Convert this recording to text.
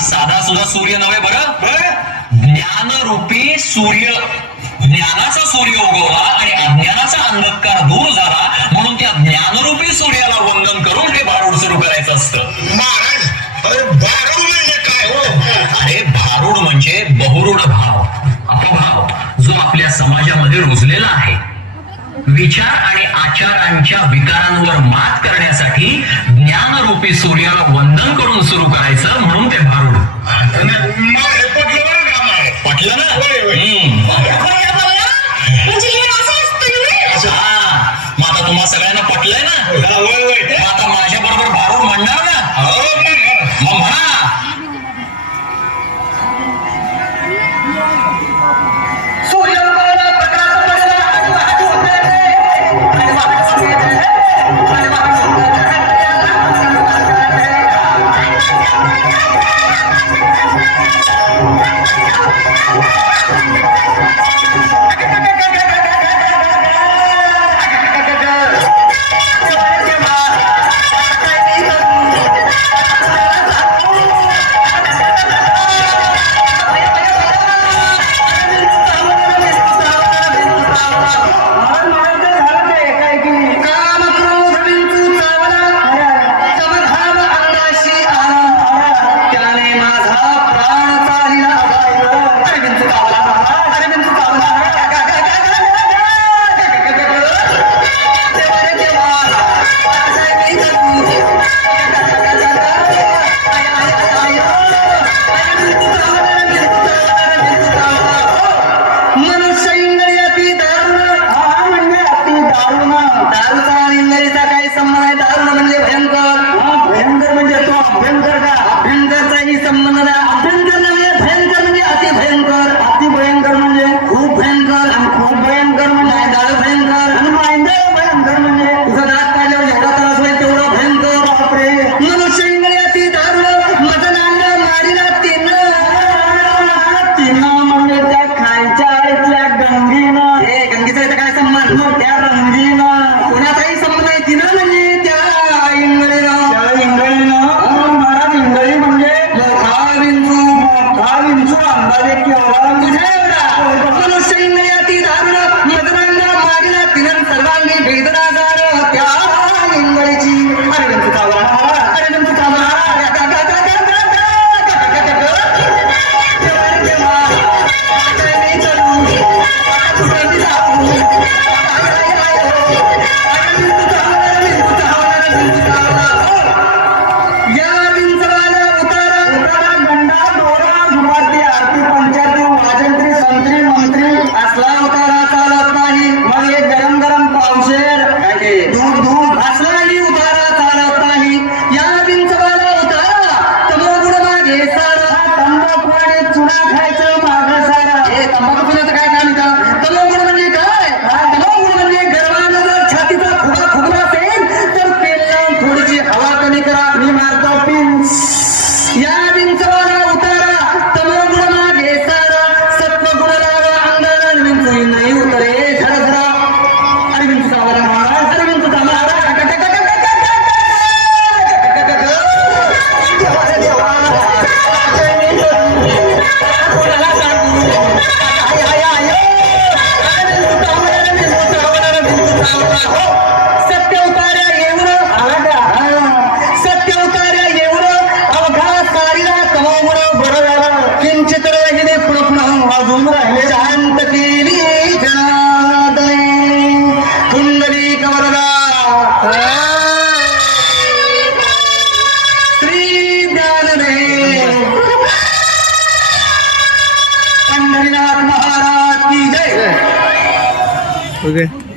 साधा सुद्धा सूर्य नव्हे बरं? ज्ञानरूपी सूर्य ज्ञानाचा सूर्य उगवला आणि अज्ञानाचा अंधकार दूर झाला म्हणून त्या ज्ञानरूपी सूर्याला वंदन करून ते भारूड सुरू करायचं असतं. अरे भारूड म्हणजे, हो? म्हणजे बहुरुड भाव. अपभाव जो आपल्या समाजामध्ये रुजलेला आहे. विचार आणि आचारांच्या विकारांवर मात करण्यासाठी ज्ञानरूपी सूर्याला वंदन Ahora mujer, con los Okay.